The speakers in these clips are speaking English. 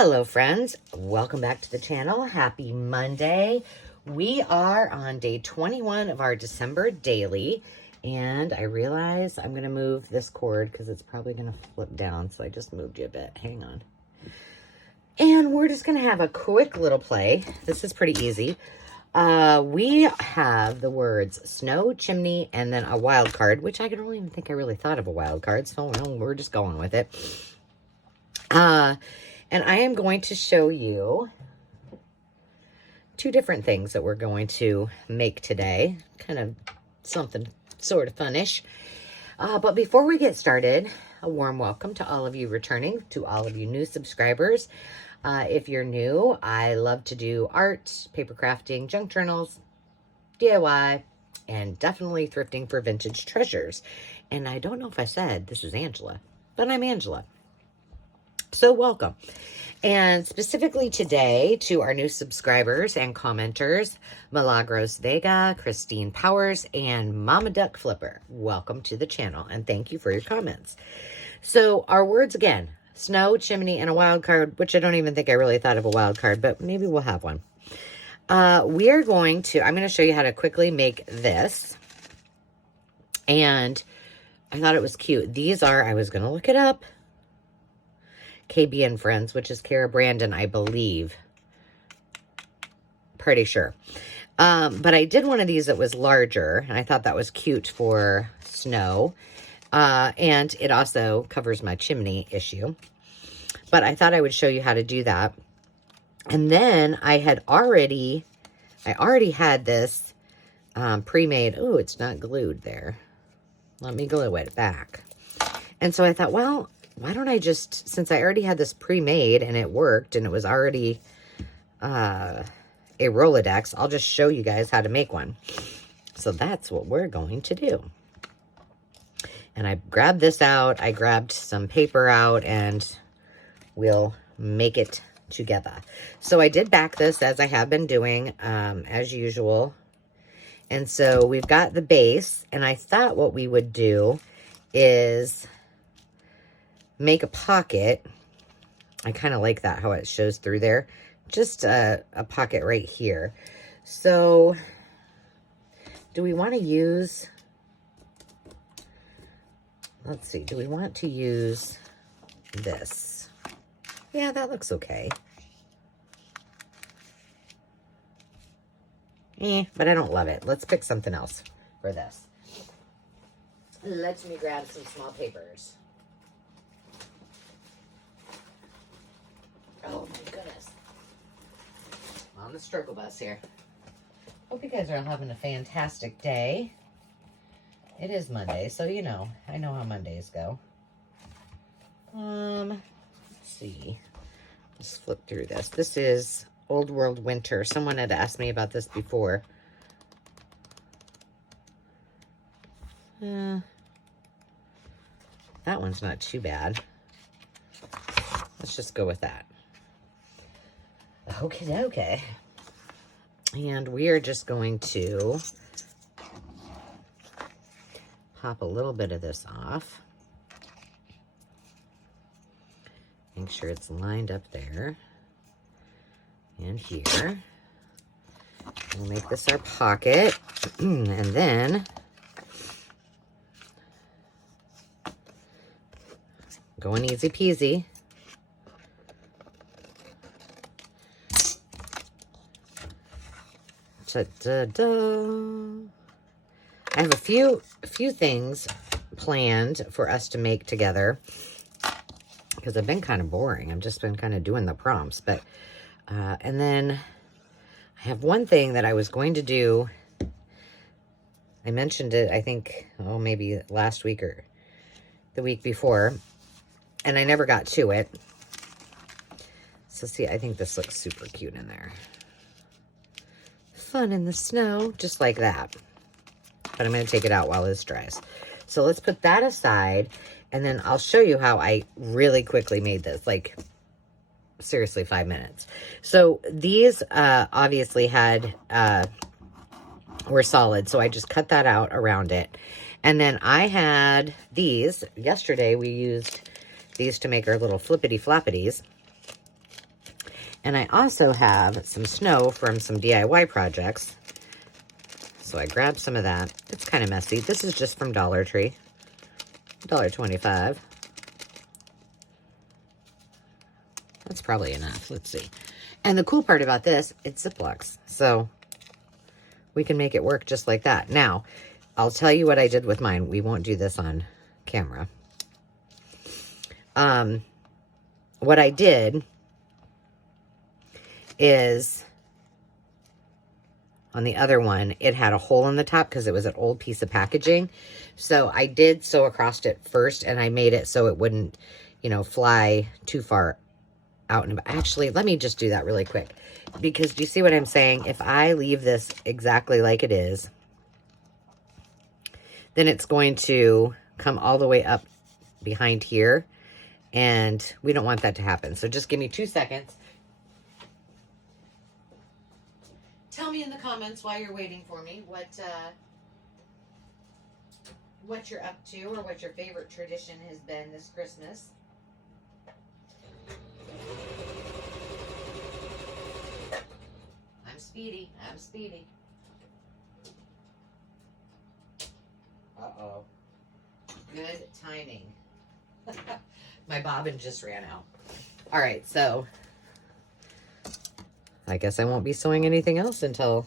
Hello friends, welcome back to the channel. Happy Monday. We are on day 21 of our December daily, and I realize I'm going to move this cord because it's probably going to flip down, so I just moved you a bit. Hang on. And we're just going to have a quick little play. This is pretty easy. We have the words snow, chimney, and then a wild card, which I don't even think I really thought of a wild card, so we're just going with it. And I am going to show you two different things that we're going to make today. Kind of something sort of funnish. But before we get started, a warm welcome to all of you returning, to all of you new subscribers. If you're new, I love to do art, paper crafting, junk journals, DIY, and definitely thrifting for vintage treasures. And I don't know if I said this is Angela, but I'm Angela. So welcome. And specifically today to our new subscribers and commenters, Milagros Vega, Christine Powers, and Mama Duck Flipper. Welcome to the channel and thank you for your comments. So our words again, snow, chimney, and a wild card, which I don't even think I really thought of a wild card, but maybe we'll have one. I'm going to show you how to quickly make this. And I thought it was cute. These are, I was going to look it up, KB and Friends, which is Kara Brandon, I believe. Pretty sure. But I did one of these that was larger, and I thought that was cute for snow. And it also covers my chimney issue. But I thought I would show you how to do that. And then I already had this pre-made. Oh, it's not glued there. Let me glue it back. And so I thought, well, why don't I just, since I already had this pre-made and it worked and it was already a Rolodex, I'll just show you guys how to make one. So that's what we're going to do. And I grabbed this out, I grabbed some paper out, and we'll make it together. So I did back this as I have been doing, as usual. And so we've got the base, and I thought what we would do is make a pocket. I kind of like that, how it shows through there. Just a pocket right here. So do we want to use, let's see, do we want to use this? Yeah, that looks okay. But I don't love it. Let's pick something else for this. Let me grab some small papers. Oh my goodness. On the struggle bus here. Hope you guys are all having a fantastic day. It is Monday, so you know, I know how Mondays go. Let's see. Let's flip through this. This is Old World Winter. Someone had asked me about this before. That one's not too bad. Let's just go with that. Okay. And we are just going to pop a little bit of this off. Make sure it's lined up there and here. We'll make this our pocket. And then going easy peasy. I have a few things planned for us to make together because I've been kind of boring. I've just been kind of doing the prompts, but and then I have one thing that I was going to do. I mentioned it, I think, oh, maybe last week or the week before, and I never got to it. So see, I think this looks super cute in there. Fun in the snow, just like that. But I'm going to take it out while this dries. So let's put that aside, and then I'll show you how I really quickly made this, like seriously 5 minutes. So these obviously were solid, so I just cut that out around it. And then I had these, yesterday we used these to make our little flippity floppities. And I also have some snow from some DIY projects. So I grabbed some of that. It's kind of messy. This is just from Dollar Tree. $1.25. That's probably enough. Let's see. And the cool part about this, it's Ziplocs. So we can make it work just like that. Now, I'll tell you what I did with mine. We won't do this on camera. What I did is, on the other one, it had a hole in the top because it was an old piece of packaging. So I did sew across it first, and I made it so it wouldn't, you know, fly too far out. And actually, let me just do that really quick, because do you see what I'm saying? If I leave this exactly like it is, then it's going to come all the way up behind here, and we don't want that to happen. So just give me 2 seconds. Tell me in the comments while you're waiting for me what you're up to, or what your favorite tradition has been this Christmas. I'm speedy. I'm speedy. Uh-oh. Good timing. My bobbin just ran out. All right, so I guess I won't be sewing anything else until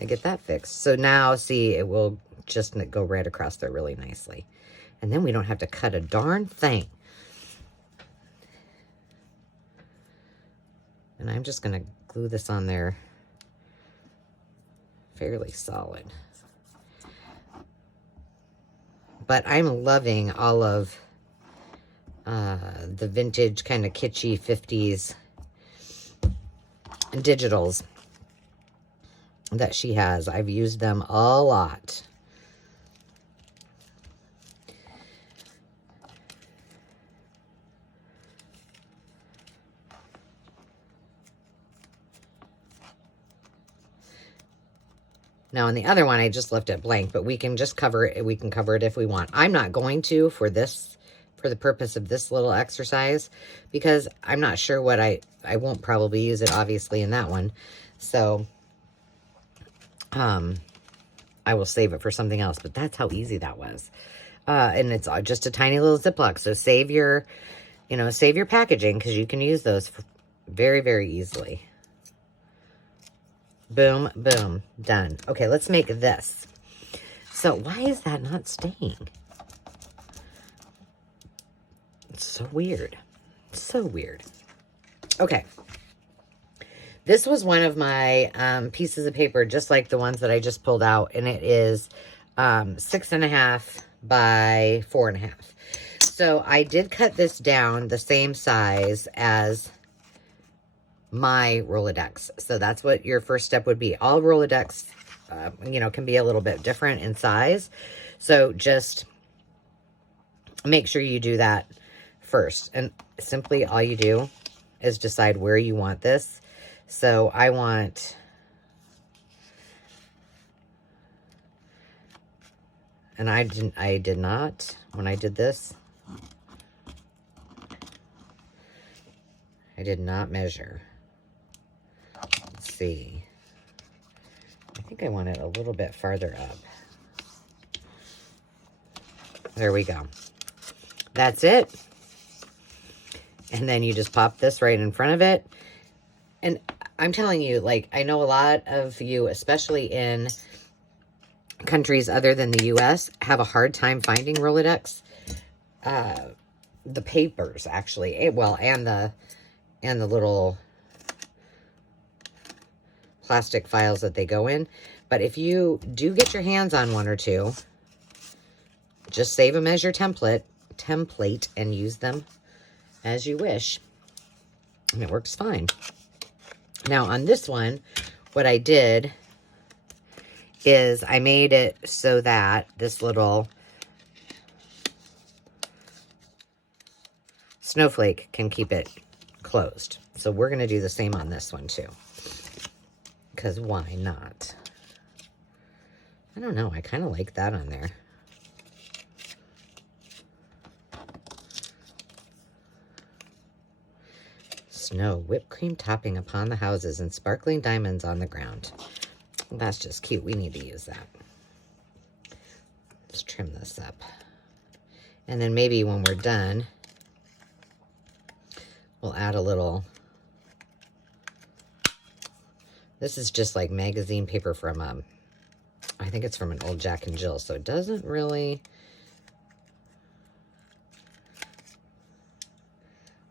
I get that fixed. So now, see, it will just go right across there really nicely. And then we don't have to cut a darn thing. And I'm just going to glue this on there fairly solid. But I'm loving all of the vintage kind of kitschy 50s digitals that she has. I've used them a lot. Now on the other one, I just left it blank, but we can just cover it. We can cover it if we want. I'm not going to for this, for the purpose of this little exercise, because I'm not sure what I won't probably use it obviously in that one. So, I will save it for something else, but that's how easy that was. And it's just a tiny little Ziploc. So save your, you know, save your packaging, because you can use those very, very easily. Boom, boom, done. Okay, let's make this. So why is that not staying? It's so weird. So weird. Okay. This was one of my pieces of paper, just like the ones that I just pulled out. And it is 6.5 by 4.5. So I did cut this down the same size as my Rolodex. So that's what your first step would be. All Rolodex, you know, can be a little bit different in size. So just make sure you do that first. And simply all you do is decide where you want this. So I want, and I did not, when I did this, I did not measure. Let's see. I think I want it a little bit farther up. There we go. That's it. And then you just pop this right in front of it. And I'm telling you, like, I know a lot of you, especially in countries other than the U.S., have a hard time finding Rolodex. The papers, actually. Well, and the little plastic files that they go in. But if you do get your hands on one or two, just save them as your template and use them as you wish. And it works fine. Now on this one, what I did is I made it so that this little snowflake can keep it closed. So we're going to do the same on this one too. Because why not? I don't know. I kind of like that on there. Snow, whipped cream topping upon the houses and sparkling diamonds on the ground. That's just cute. We need to use that. Let's trim this up. And then maybe when we're done, we'll add a little. This is just like magazine paper from, I think it's from an old Jack and Jill, so it doesn't really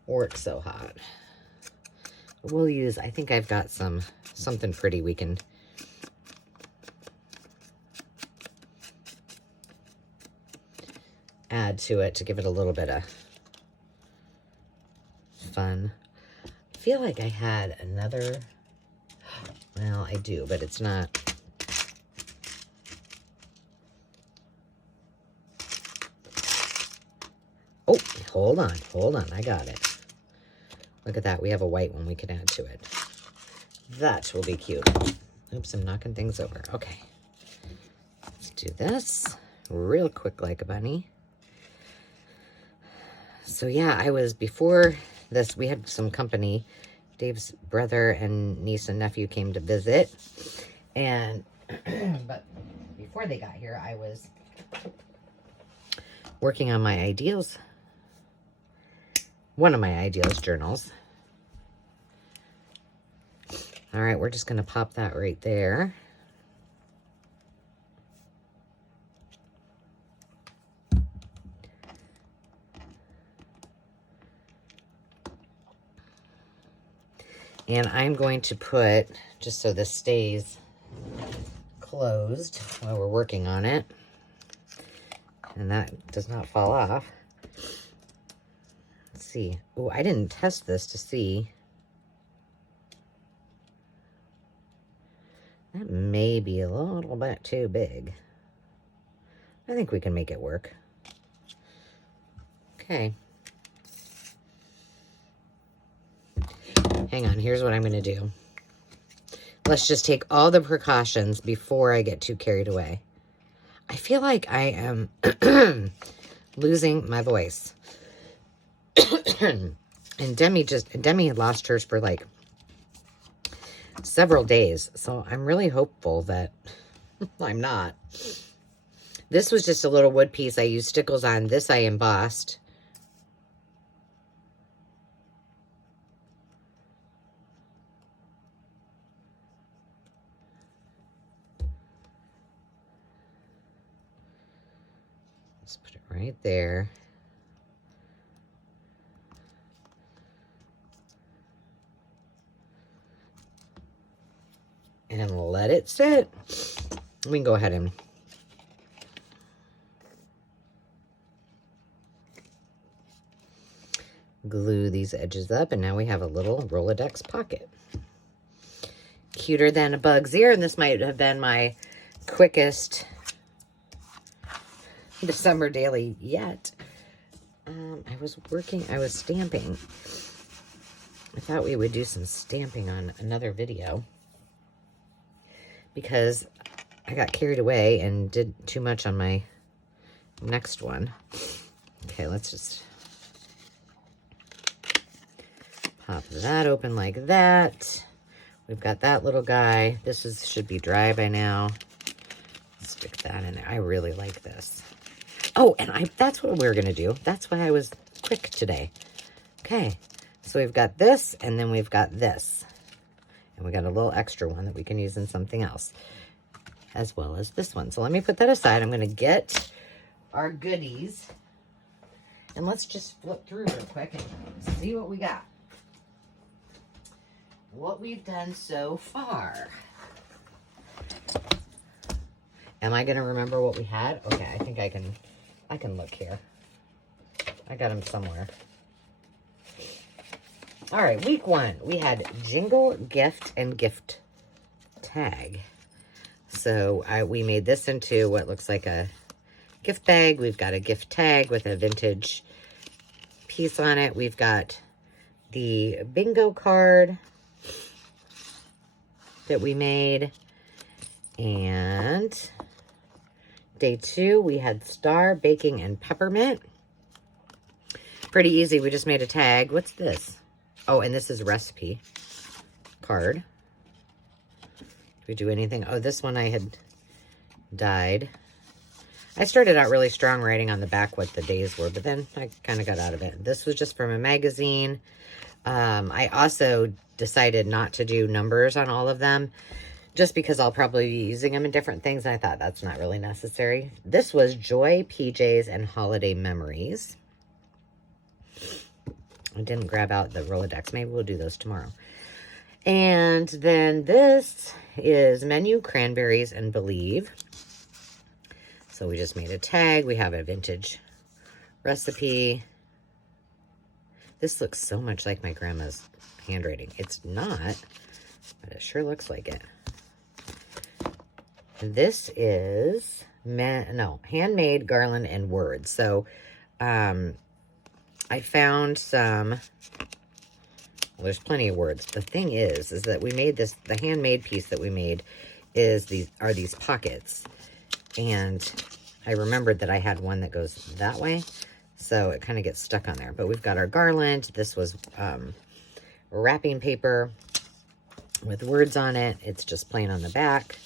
work so hot. We'll use, I think I've got something pretty we can add to it to give it a little bit of fun. I feel like I had another, well, I do, but it's not. Oh, hold on, I got it. Look at that, we have a white one we can add to it. That will be cute. Oops, I'm knocking things over. Okay, let's do this real quick like a bunny. So yeah, before this, we had some company. Dave's brother and niece and nephew came to visit. And, but before they got here, I was working on my ideals. One of my ideals journals. All right, we're just going to pop that right there. And I'm going to put, just so this stays closed while we're working on it, and that does not fall off. Let's see. Oh, I didn't test this to see. That may be a little bit too big. I think we can make it work. Okay. Hang on, here's what I'm going to do. Let's just take all the precautions before I get too carried away. I feel like I am losing my voice. And Demi had lost hers for like several days. So I'm really hopeful that I'm not. This was just a little wood piece I used stickles on. This I embossed. Let's put it right there. And let it sit. We can go ahead and glue these edges up, and now we have a little Rolodex pocket. Cuter than a bug's ear, and this might have been my quickest December daily yet. I was stamping. I thought we would do some stamping on another video because I got carried away and did too much on my next one. Okay, let's just pop that open like that. We've got that little guy. This should be dry by now. Stick that in there. I really like this. Oh, and that's what we're going to do. That's why I was quick today. Okay, so we've got this, and then we've got this. And we got a little extra one that we can use in something else, as well as this one. So let me put that aside. I'm going to get our goodies, and let's just flip through real quick and see what we got. What we've done so far. Am I going to remember what we had? Okay, I think I can look here. I got them somewhere. All right, week 1, we had jingle, gift, and gift tag. So we made this into what looks like a gift bag. We've got a gift tag with a vintage piece on it. We've got the bingo card that we made. And day 2, we had star, baking, and peppermint. Pretty easy. We just made a tag. What's this? Oh, and this is a recipe card. Did we do anything? Oh, this one I had dyed. I started out really strong writing on the back what the days were, but then I kind of got out of it. This was just from a magazine. I also decided not to do numbers on all of them, just because I'll probably be using them in different things. And I thought that's not really necessary. This was Joy, PJs, and Holiday Memories. I didn't grab out the Rolodex. Maybe we'll do those tomorrow. And then this is Menu, Cranberries, and Believe. So we just made a tag. We have a vintage recipe. This looks so much like my grandma's handwriting. It's not, but it sure looks like it. This is handmade garland and words. So I found some, well, there's plenty of words. The thing is that we made this, the handmade piece that we made is these pockets. And I remembered that I had one that goes that way. So it kind of gets stuck on there. But we've got our garland. This was wrapping paper with words on it. It's just plain on the back.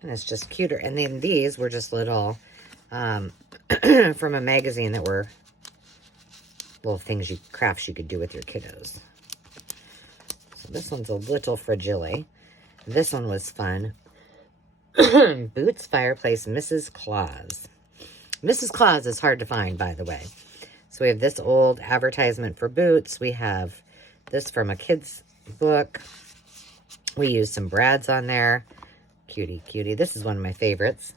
And it's just cuter. And then these were just little, from a magazine that were little things, crafts you could do with your kiddos. So this one's a little fragile. This one was fun. Boots, Fireplace, Mrs. Claus. Mrs. Claus is hard to find, by the way. So we have this old advertisement for Boots. We have this from a kid's book. We used some Brads on there. Cutie, cutie. This is one of my favorites.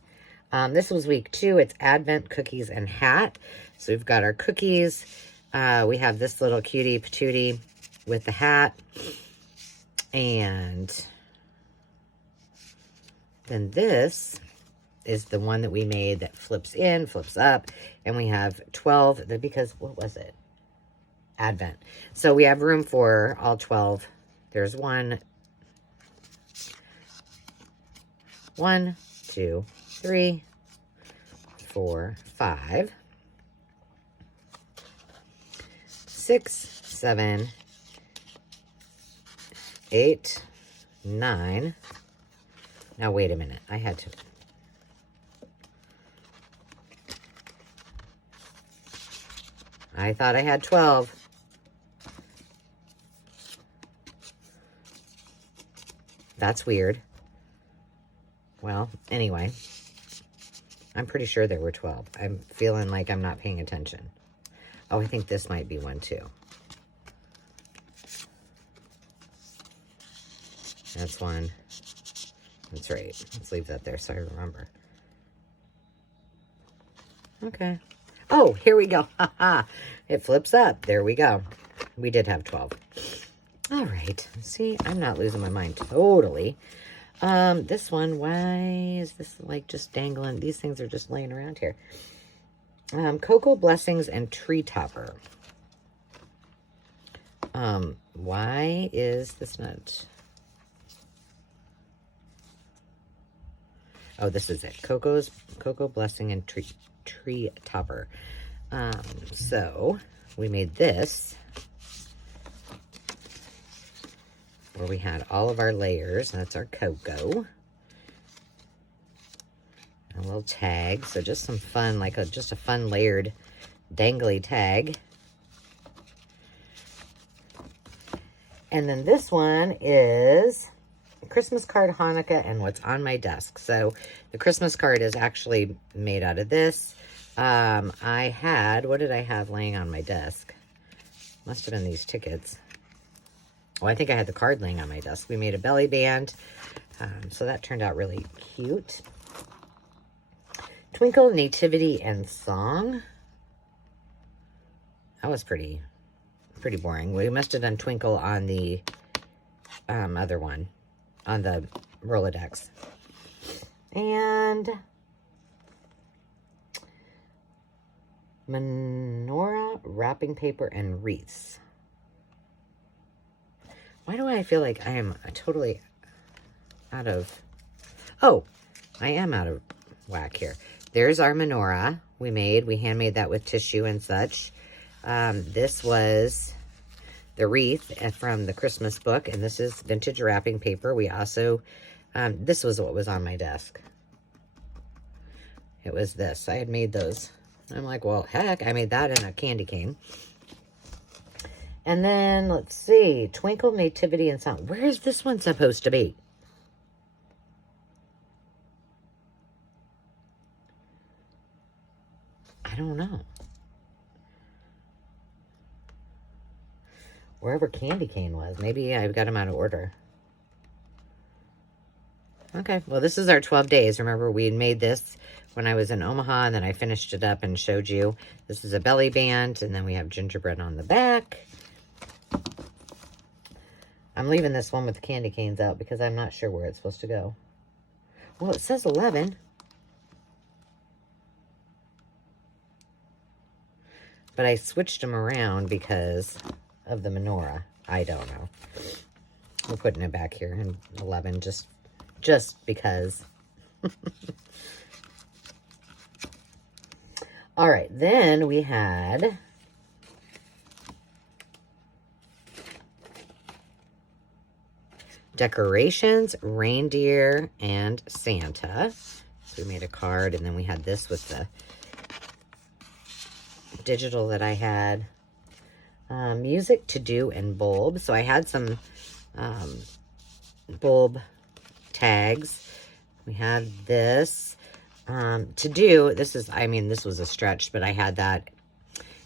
This was week 2. It's Advent, Cookies, and Hat. So we've got our cookies. We have this little cutie patootie with the hat. And then this is the one that we made that flips in, flips up. And we have 12, because, what was it? Advent. So we have room for all 12. There's 1, 2, 3, 4, 5, 6, 7, 8, 9. Now, wait a minute. I had to. I thought I had 12. That's weird. Well, anyway, I'm pretty sure there were 12. I'm feeling like I'm not paying attention. Oh, I think this might be one too. That's one. That's right. Let's leave that there so I remember. Okay. Oh, here we go. It flips up. There we go. We did have 12. All right. See, I'm not losing my mind totally. This one, why is this like just dangling? These things are just laying around here. Cocoa Blessings and Tree Topper. Why is this not? Oh, this is it. Cocoa Blessing and Tree Topper. So we made this where we had all of our layers. That's our cocoa. A little tag. So just some fun, like just a fun layered dangly tag. And then this one is Christmas card, Hanukkah, and what's on my desk. So the Christmas card is actually made out of this. I had, what did I have laying on my desk? Must have been these tickets. Oh, I think I had the card laying on my desk. We made a belly band. So that turned out really cute. Twinkle, Nativity, and Song. That was pretty boring. We must have done Twinkle on the other one, on the Rolodex. And menorah, wrapping paper, and wreaths. Why do I feel like I am totally out of... Oh, I am out of whack here. There's our menorah we made. We handmade that with tissue and such. This was the wreath from the Christmas book, and this is vintage wrapping paper. We also, this was what was on my desk. It was this. I had made those. I'm like, well, heck, I made that in a candy cane. And then, let's see, Twinkle, Nativity, and Sound. Where is this one supposed to be? I don't know. Wherever candy cane was. Maybe I've got them out of order. Okay, well, this is our 12 days. Remember, we had made this when I was in Omaha, and then I finished it up and showed you. This is a belly band, and then we have gingerbread on the back. I'm leaving this one with the candy canes out because I'm not sure where it's supposed to go. Well, it says 11. But I switched them around because of the menorah. I don't know. We're putting it back here in 11 just because. All right, then we had decorations, reindeer, and Santa. So we made a card, and then we had this with the digital that I had. Music, to do, and bulb. So I had some bulb tags. We had this. To do, this is, I mean, this was a stretch, but I had that.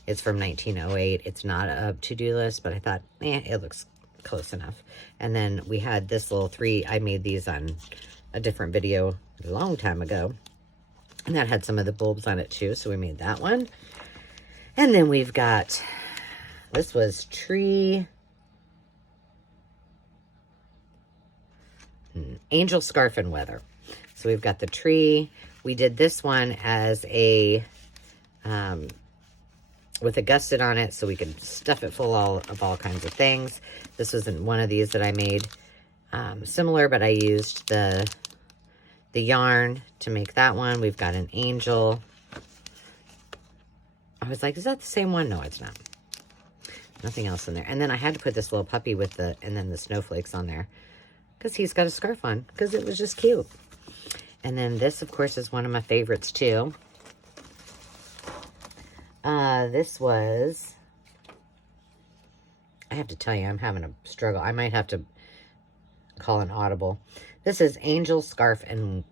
It's from 1908. It's not a to-do list, but I thought, it looks close enough. And then we had this little 3. I made these on a different video a long time ago. And that had some of the bulbs on it too, so we made that one. And then we've got, this was tree, angel, scarf, and weather. So we've got the tree. We did this one as a, with a gusset on it so we could stuff it full of all kinds of things. This wasn't one of these that I made similar, but I used the yarn to make that one. We've got an angel. I was like, is that the same one? No, it's not. Nothing else in there. And then I had to put this little puppy with and then the snowflakes on there because he's got a scarf on because it was just cute. And then this, of course, is one of my favorites too. This was, I have to tell you, I'm having a struggle. I might have to call an audible. This is Angel, Scarf, and,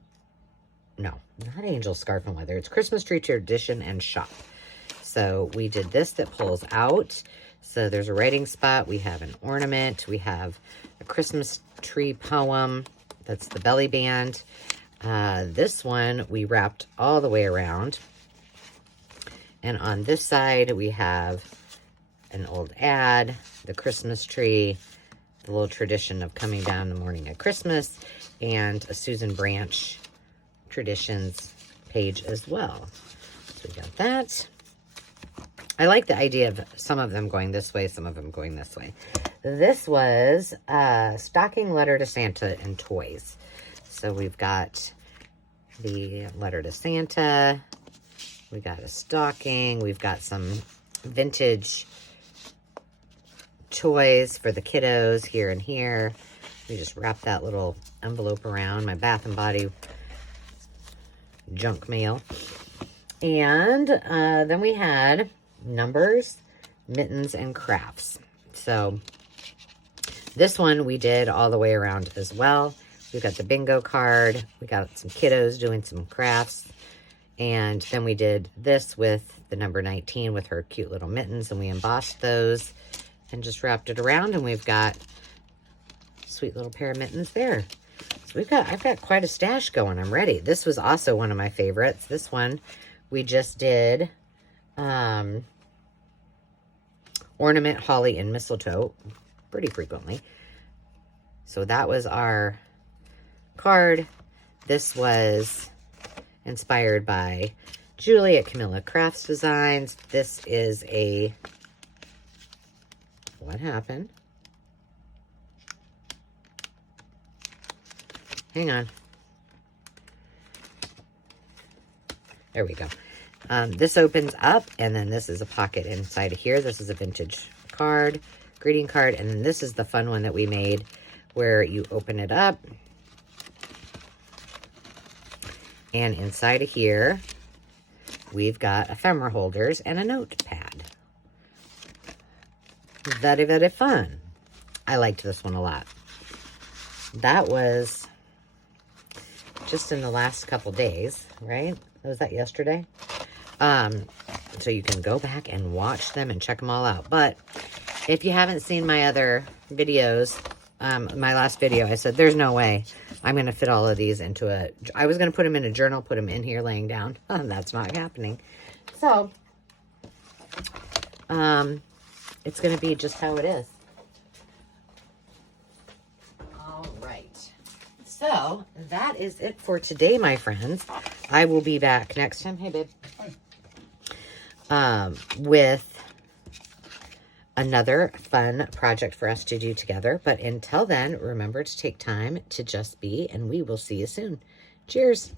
no, not Angel, Scarf, and Weather. It's Christmas Tree Tradition and Shop. So we did this that pulls out. So there's a writing spot. We have an ornament. We have a Christmas tree poem. That's the belly band. This one we wrapped all the way around. And on this side, we have an old ad, the Christmas tree, the little tradition of coming down the morning of Christmas, and a Susan Branch traditions page as well. So we got that. I like the idea of some of them going this way, some of them going this way. This was a stocking letter to Santa and toys. So we've got the letter to Santa. We got a stocking. We've got some vintage toys for the kiddos here and here. We just wrapped that little envelope around my Bath and Body junk mail. And then we had numbers, mittens, and crafts. So this one we did all the way around as well. We've got the bingo card. We got some kiddos doing some crafts. And then we did this with the number 19 with her cute little mittens, and we embossed those and just wrapped it around, and we've got a sweet little pair of mittens there. So I've got quite a stash going. I'm ready. This was also one of my favorites. This one we just did ornament, holly, and mistletoe pretty frequently. So that was our card. This was inspired by Julie at Camilla Crafts Designs. This is a, what happened? Hang on. There we go. This opens up, and then this is a pocket inside of here. This is a vintage card. greeting card. And then this is the fun one that we made where you open it up. And inside of here, we've got ephemera holders and a notepad. Very, very fun. I liked this one a lot. That was just in the last couple days, right? Was that yesterday? So you can go back and watch them and check them all out. But if you haven't seen my other videos, my last video, I said, there's no way I'm going to fit all of these into I was going to put them in a journal, put them in here laying down. That's not happening. So, it's going to be just how it is. All right. So, that is it for today, my friends. I will be back next time. Hey, babe. Hi. With another fun project for us to do together. But until then, remember to take time to just be, and we will see you soon. Cheers.